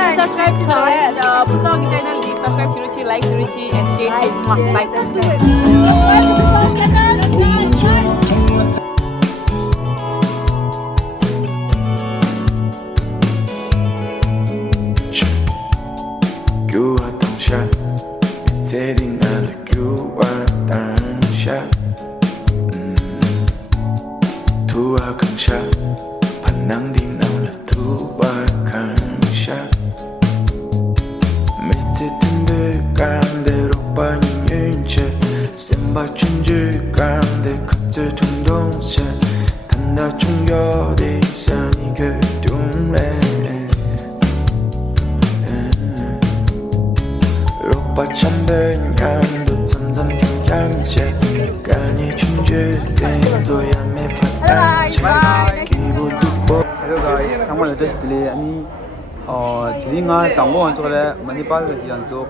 to subscribe to the Pusong channel. Di subscribe Chiruchi, like Chiruchi, and share. Bye. 교와 당샤 밑에딩 안에 교와 당샤 두와 강샤 반낭딩 나올라 두와 강샤 밑에 튼들 깐데 록반이 윤체 셈바 춘줄 깐데 커트 둥동샤 단다 충격이 산이 결둥래 참된 양도 점점 경향제 간이 충줄된 도야매 파탄제 기부도 보 Hello guys, sama ada stili ani jadi nga tanggo anso kala Manipal ke anso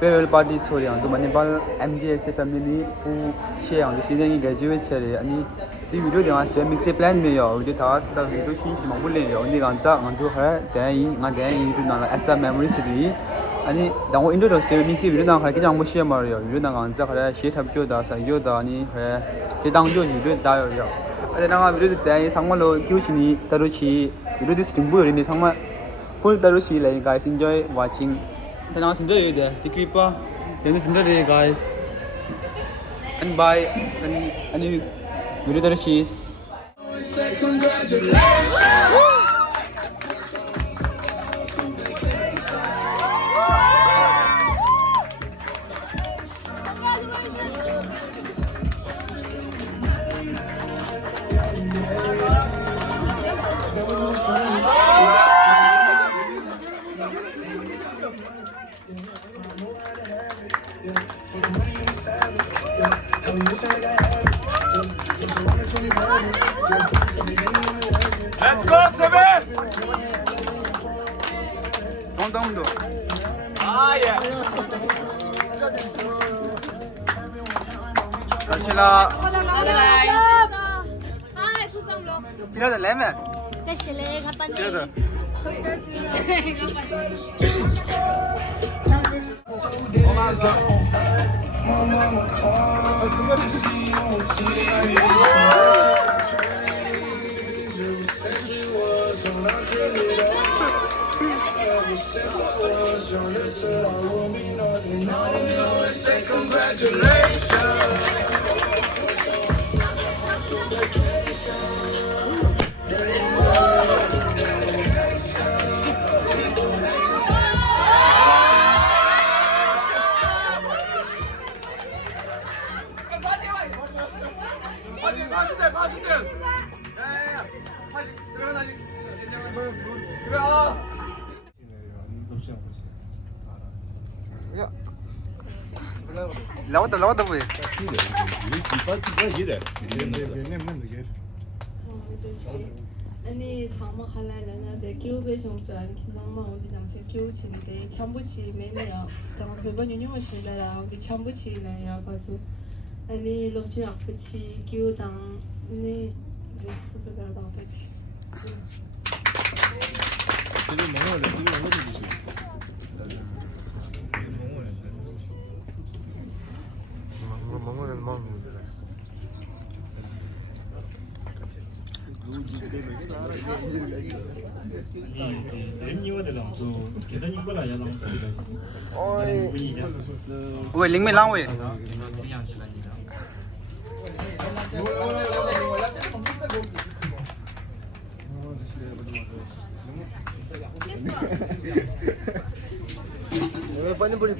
farewell party story anso Manipal MGS family ku share anso season graduate chale ani di video dengan share mix plan me yo video task ta video shin shi mangule yo ni ganza anso ha dai nga dai itu na as memory city 아니 당고 인도로 세미치 위르나 할게 장모 시에 말이요 위르나 간자 그래 시에 탑교다 사요다 아니 그래 제당조 위르 다요요 아니 나가 위르 때 상말로 교신이 따로시 위르 스팅부 요리니 상말 풀 따로시 like guys enjoy watching 나가 enjoy 돼 티크리파 여기 enjoy guys and bye 아니 위르 따로시 Let's go, Seven! down Ah, yeah. 다시라 Hai, susam lo. 지라다 레몬 Kecil katanya. 지라다 라왔다 보여 아니 상마 할라이나 데 교배 정수한 긴장만 어디 당시 교우친데 참부치 매니야 장 대번 유념을 신다라 어디 참부치래요 가서 아니 로지 아프치 교당 네 소소가 나왔지 왜 링메 랑웨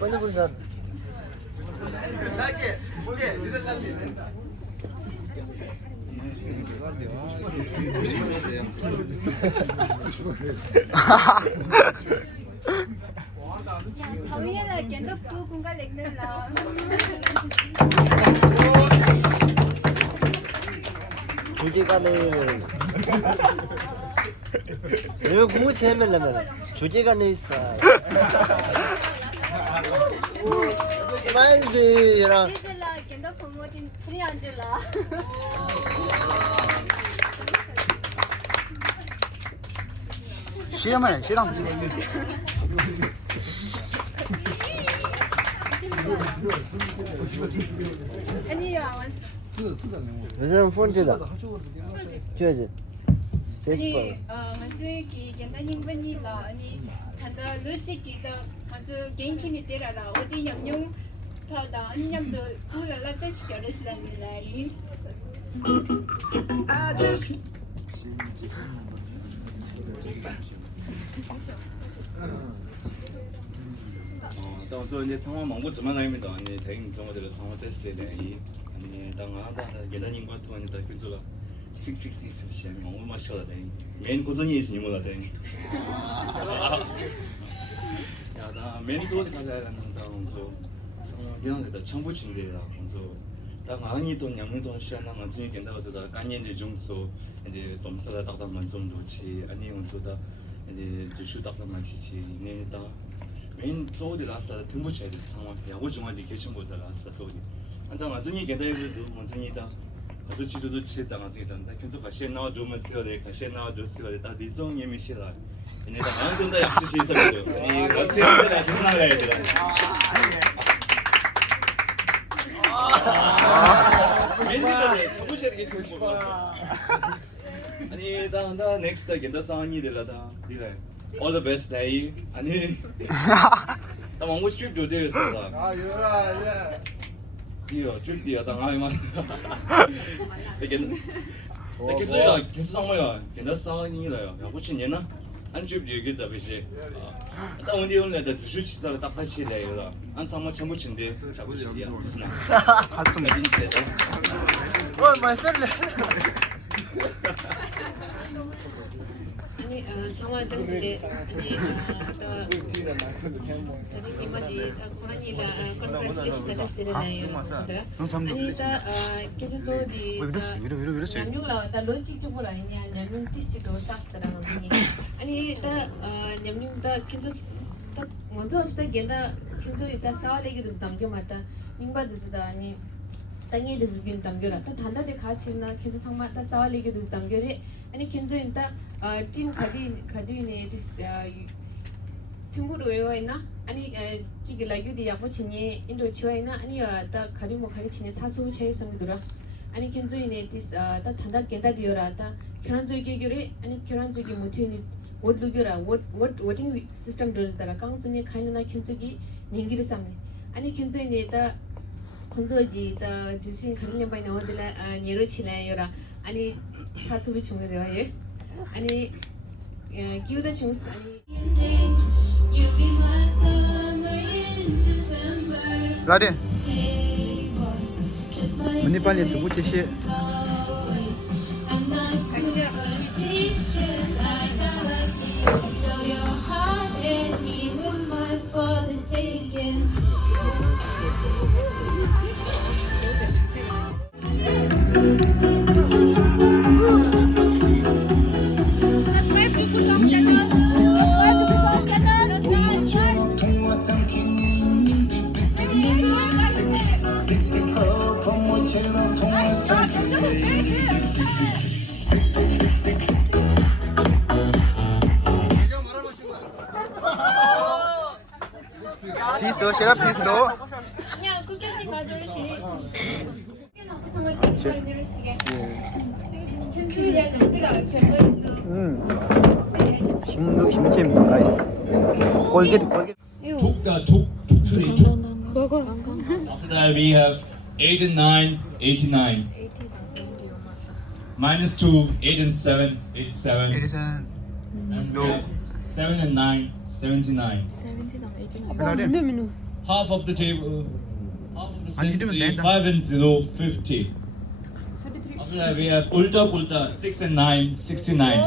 Pani sir. Kami na kendo pu kung ka legna la. 주제가 내는 이거 공부 세면라면 주제가 내 있어. 스마일들이랑 Angela kendo promoting free Angela. 시험을 시험. 아니요, 안 요새는 폰지다. 줘야지. 아니, 먼저기 간단히 번이라 아니 단다 로직기다 먼저 개인키니 때라라 어디 염용 더다 아니 냠도 우라라 제시켜르스다니라이 또 이제 상황 망고 좀 나입니다. 아니 대인 정어들 상황 됐을 때 아니 당하다 예단인과 통하는 다 그저가 칙칙 있으시 망고 마셔다 돼. 맨 고전이 있으니 뭐다 돼. 야나 맨 좋은 가려야 한다. 먼저 상황 이런데다 청부친데다 먼저 당 아니 돈 양문 돈 시간나 먼저 된다고도 간년의 중소 이제 좀 살아 딱딱만 좀 좋지 아니 먼저다 이제 주슈 딱딱만 지지 내다 맨 저기 라서 등부셔야 돼 상황 야구 중앙에 계신 분들 라서 저기 안다 나중에 게다이도 먼저니다 가서 지도도 치다 나중에 단다 계속 같이 나와 두면 쓰야 돼 같이 나와 두 쓰야 돼다 리종 예미시라 얘네가 마음 다 약속이 있어요 아니 같이 해야 돼 나가야 돼 맨들에 정부셔야 되겠어 아니 나 넥스트 겐다 상황이 될라다 니래 all the best day 아니 나 망고 트립 도 되었어 아 유라 디어 트립 디어 당 아이만 이게 나 계속 계속 뭐야 겐다 상황이래요 야 혹시 얘나 안 트립 얘기다 비시 나 오늘 오늘 나 주식 시사를 딱 같이 해요 안 상마 전부 친데 자고 싶이야 무슨 좀 진짜 말씀을. 아니 정말 됐을 아니 tadi gimana Quranila congratulations 됐을 나요. 아니 계속 디 냠용 라다 론치 쪽으로 아니냐 냠용 티스도 사스라는 중이 아니 냠용 계속 먼저 없다 겐다 계속 이따 사와레기도 담겨 맞다 닝바도 아니 땅에 대해서 긴 담겨라. 또 단단히 같이 나 계속 정말 다 싸워리게 돼서 담겨리. 아니 견조 인다 팀 가디네 디스 팀부로 외워있나? 아니 지금 라이브디 약보 진예 인도 지와있나? 아니 다 가리모 가리 진예 차수 제일 섬이더라. 아니 견조이네 디스 다 단단 겐다 디어라. 다 결혼적이 교리 아니 결혼적이 못해니 what 루겨라 voting system 들었더라. 강준이 가이나 견조기 닝기를 삼네. 아니 견조이네 다 건조지 다 디신 가릴렘 바이 나와들라 니로 치라요라 아니 차초비 중요해요 예 아니 기우다 중스 아니 라디 문이 빨리 두고 치시 피소 시라 피소 그냥 끝까지 맞으시 그냥 앞에서 말 들으시게 현주야 너들아 전번에서 김치 나이스 골깃 After that we have 8 and 9 89 minus 2 8 and 7 87 이리선 and we have 7 and 9 79 라디 half of the table half of the 아니, century 이러면 5 and 0 50 after that we have ulta 6 and 9 69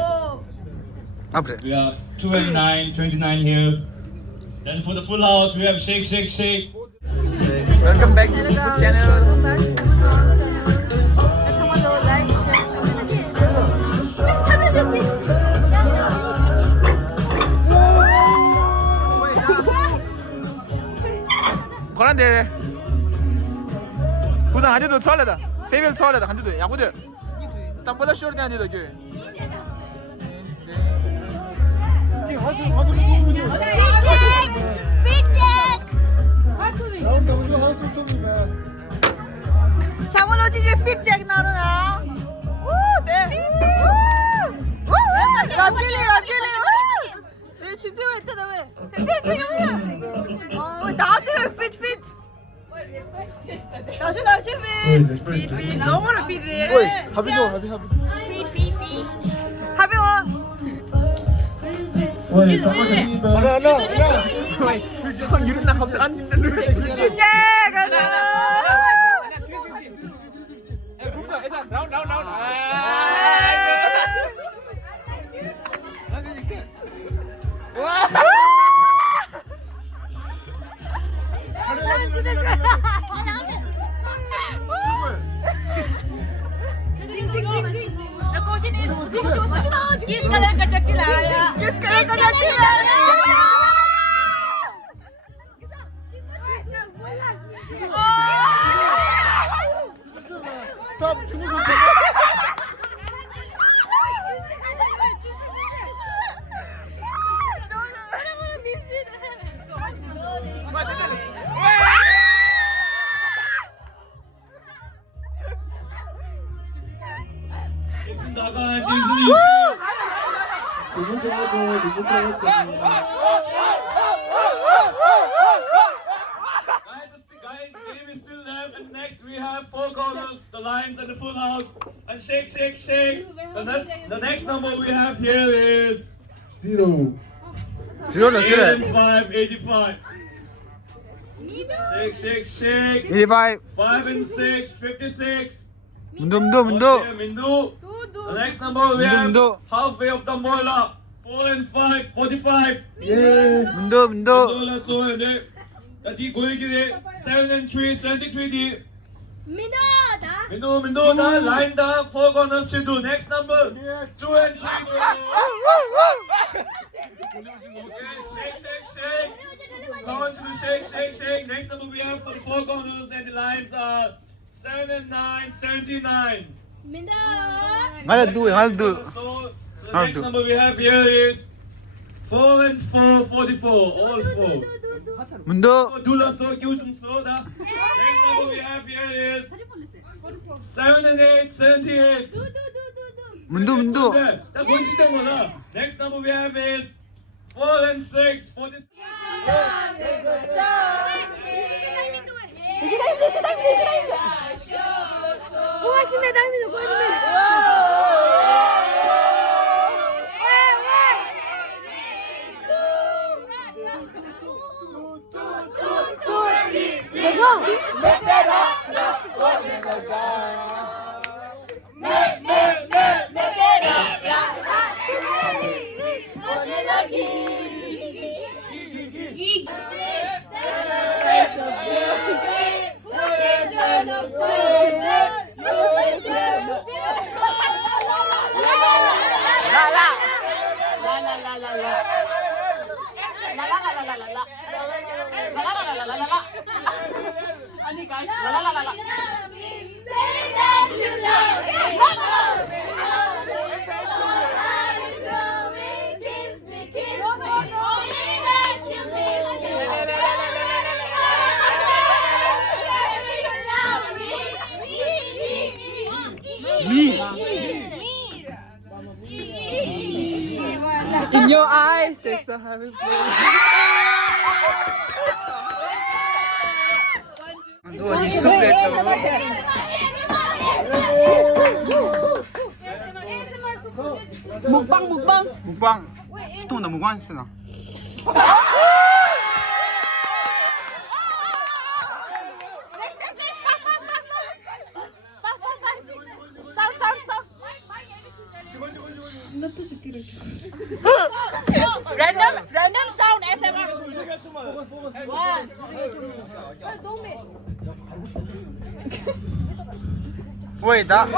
앞으로 we have 2 and 9 29 here then for the full house we have shake Welcome back to this channel. 그런데 부상 한지도错了的 페이벨 错了的 한지도 야구들当不了 short 的 한지도 그 Someone will teach you fit check now. Woo, there. Woo, 랍질리. 왜 진짜 왜 했다 왜? 되게. 나도 fit. 다시 fit. 너무나 fit해. 하빈이 하세요. 하빈 와. 진짜 가자. 나가 디즈니. Guys, the game is still there, and next we have four corners, the Lions and the Full House, and shake. The next number we have here is 0. 0는 8 and 5, 85. Shake. 85 5 and 6, 56. 문도 Okay, Mindu. The next number we have Mindu. halfway of the Mola. 4 and 5, 45. 문도 Mindu so and the Goigire 7 and 3, 73 D. Mindu, the line the four corners should do. Next number 2 and 3. Okay, shake. Come on to do shake. Next number we have for the four corners and the lines are 7 and 9, 79. 말도 So the next number we have here is 4 and 4, 44. All 4. 문도 Dula so Kyujung Soda. Next number we have here is 7 and 8, 78. 문도 다 건식된 거다. Next number we have is 4 and 6, 46. In your eyes there's a happy place. 어디 숲에서 먹방 스톤다 먹방 쓰나 Random sound SMR. Wait, that.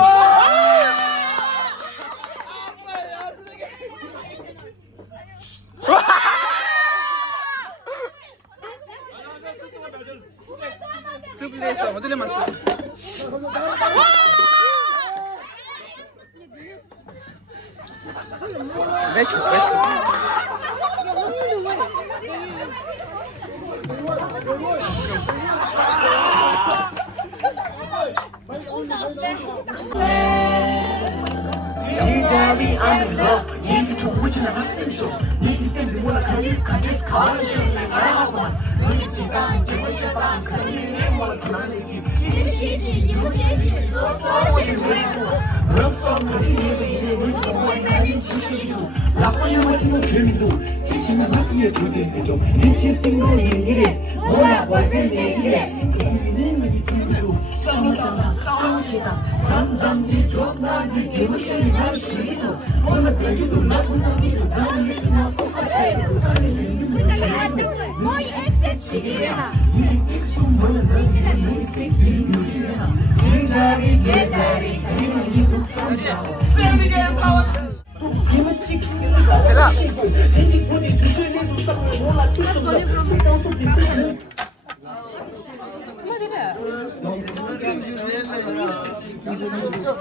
Suplesse 어디에 맞어? 베스트.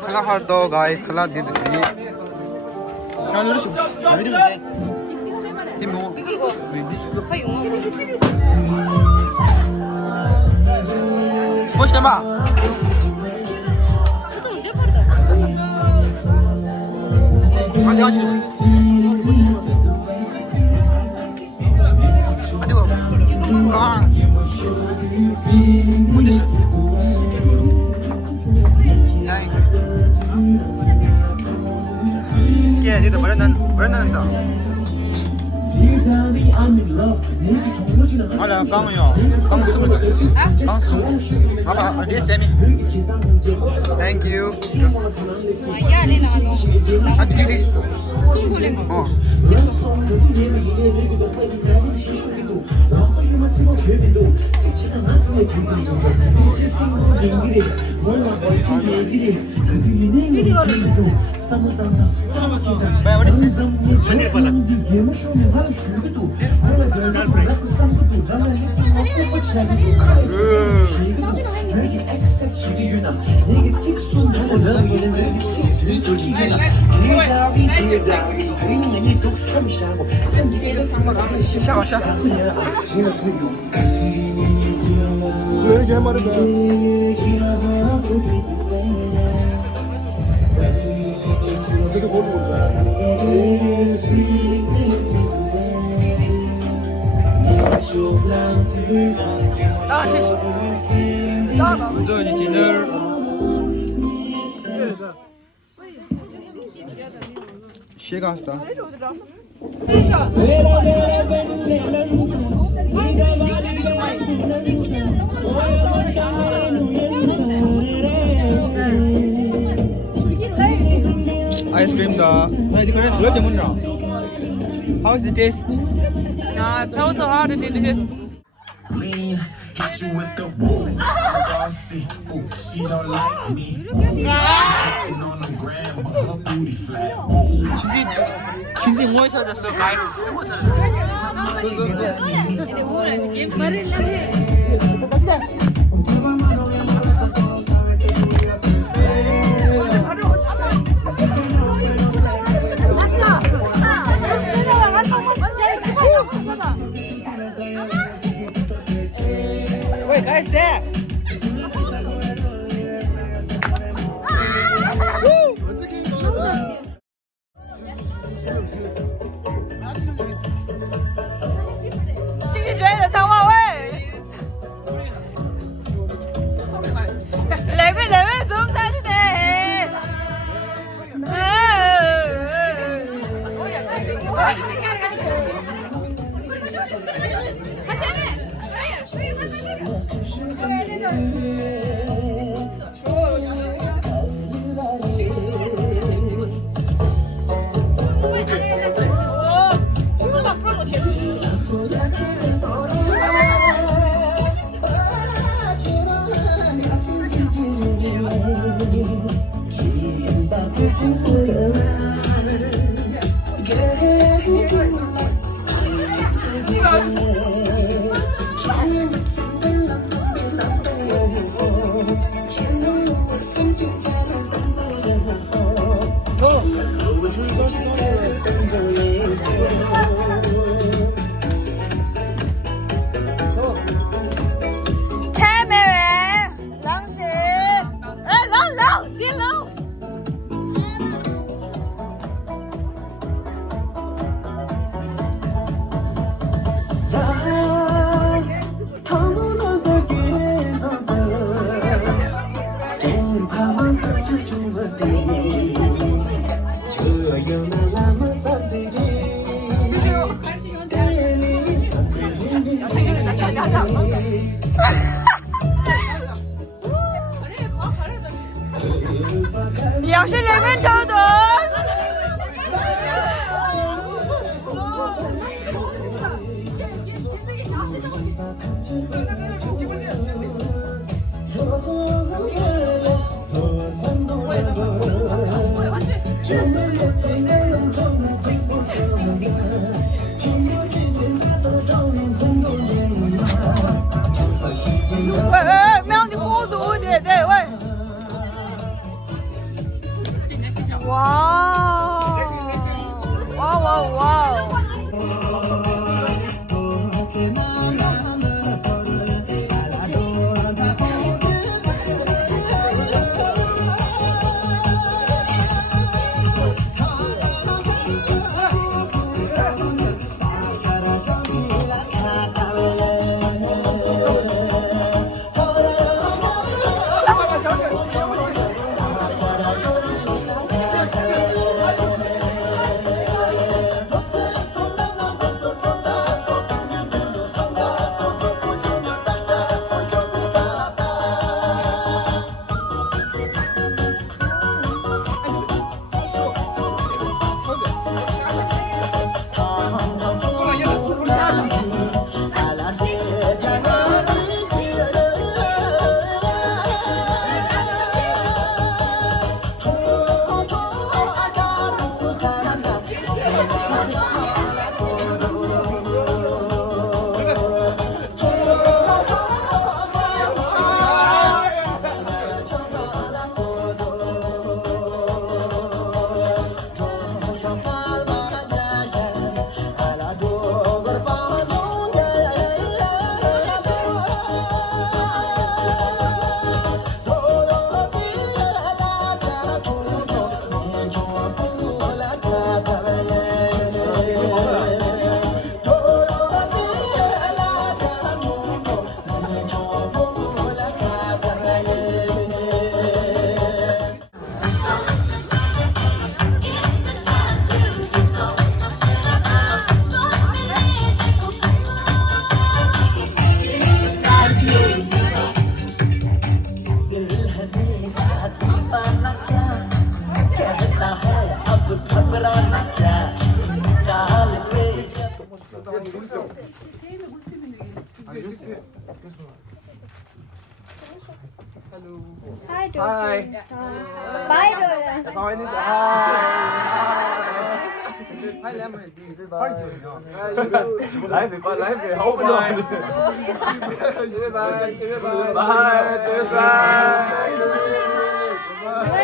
Kala hot dog guys, kala did it. Can you listen? I didn't get. Tim no. What's the matter? 아니 아니. 아니고. 가. 뭔데? 나이. 걔 니도 말했는다. 알아, 강우요. 강우 쓰고. 강우. 봐봐, 어디 쌤이? Thank you. 아, this is. 어. What is this? 샤. 왜 이렇게 할 말을 해? 그래도 거기 온다. 먼저 이제 디너. 시가 왔다. 아이스크림다. 이거 그래 블랙 먹나? How is the taste? so hard and delicious. Hit you with the woo. Saucy. Ooh, she don't like me. Flexing on the gram, but her booty flat. 진짜 뭐 찾았어? 가이. Wait, guys, there. 치킨 죄다 상황 왜? 레벨 좀 다시네. 我是人民超短。 喂，喵，你孤独一点，对，喂。哇，哇哇哇！ Hi, Georgie. Bye, Dolan. Live, hold on. Bye,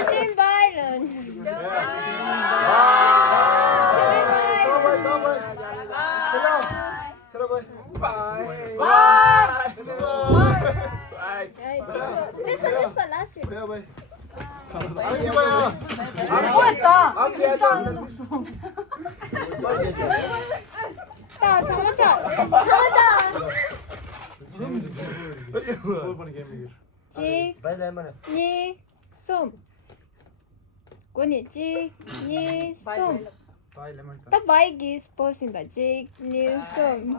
Georgie, bye, Lun. This one, last year. 찍, 니, 쏨. 꼬니 찍, 니, 쏨. 딱 마이기 스포츠인다. 찍, 니, 쏨.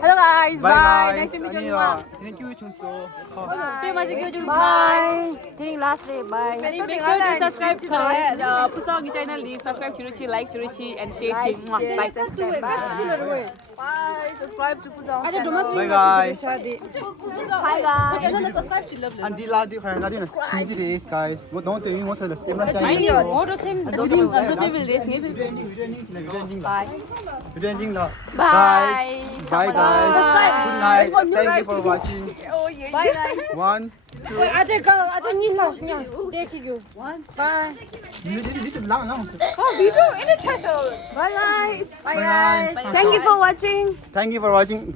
Hello guys, bye. Nice Nice to meet you. 아니야. Thank you, Chungso. Bye. Think last day, bye. Make sure to subscribe to Pusong channel. Subscribe Churuchi, like Churuchi, and share. Bye. Bye. Subscribe to Pusong channel. Bye guys. Hi guys. Subscribe to Love. Andy 라디오 가야 나디는 신지 레이스 guys. 뭐 너한테 응원 못해서 스팀라 샤이. 아니요. 뭐로 템? 너도 안서 people race. Bye. 유전징 라. Bye. Bye guys. Subscribe. Good night. Thank you for watching. Bye guys. 1 아저 님라 그냥 내키고. Bye. 니들 나랑 Video in the channel. Bye guys. Bye guys. Thank you for watching. Thank you for watching.